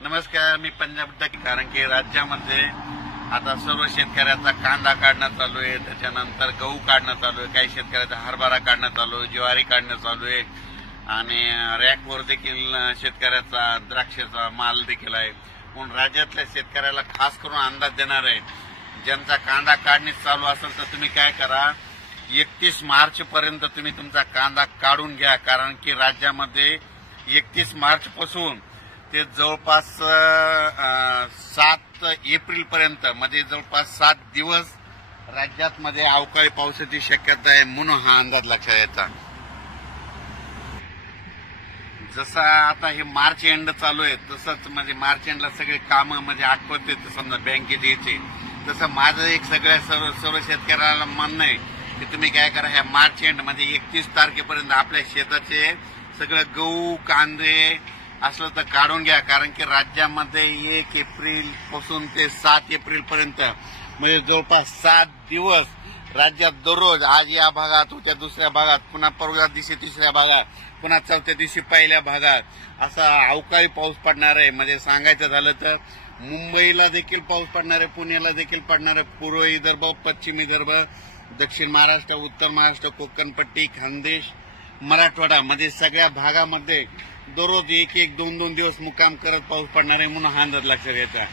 नमस्कार, मी पंजाब डक. कारण की राज्यामध्ये आता सर्व शेतकऱ्याचा कांदा काढणं चालू आहे, त्याच्यानंतर गहू काढणं चालू आहे, काही शेतकऱ्याचा हरभरा काढणं चालू आहे, ज्वारी काढणं चालू आहे आणि रॅकवर देखील शेतकऱ्याचा द्राक्षाचा माल देखील आहे. म्हणून राज्यातल्या शेतकऱ्याला खास करून अंदाज देणार आहे. ज्यांचा कांदा काढणी चालू असेल तर तुम्ही काय करा, 31 मार्च पर्यंत तुम्ही तुमचा कांदा काढून घ्या. कारण की राज्यामध्ये 31 मार्च पासून ते जवळपास 7 एप्रिल पर्यंत म्हणजे जवळपास 7 दिवस राज्यात मध्ये अवकाळी पावसाची शक्यता आहे. म्हणून हा अंदाज लक्षात यायचा. जसा आता हे मार्च एंड चालू आहे तसंच म्हणजे मार्च एंडला सगळे कामं म्हणजे आठवते समजा बँकेचे यायचे, तसं माझं एक सर्व शेतकऱ्याला म्हणणं आहे की तुम्ही काय करा, ह्या मार्च एंड म्हणजे 31 तारखेपर्यंत आपल्या शेताचे सगळं गहू कांदे असलं तर काढून घ्या. कारण की राज्यामध्ये 1 एप्रिल पासून ते 7 एप्रिल पर्यंत म्हणजे जवळपास 7 दिवस राज्यात दररोज आज या भागात, उद्या दुसऱ्या भागात, पुन्हा परवा दिवशी तिसऱ्या भागात, पुन्हा चौथ्या दिवशी पहिल्या भागात असा अवकाळी पाऊस पडणार आहे. म्हणजे सांगायचं झालं तर मुंबईला देखील पाऊस पडणार आहे, पुण्याला देखील पडणार आहे, पूर्व विदर्भ, पश्चिम विदर्भ, दक्षिण महाराष्ट्र, उत्तर महाराष्ट्र, कोकणपट्टी, खानदेश, मराठवाडा म्हणजे सगळ्या भागामध्ये दररोज 1-1, 2-2 दिवस मुक्काम करत पाऊस पडणार आहे. म्हणून हा अंदाज लक्षात घ्यायचा.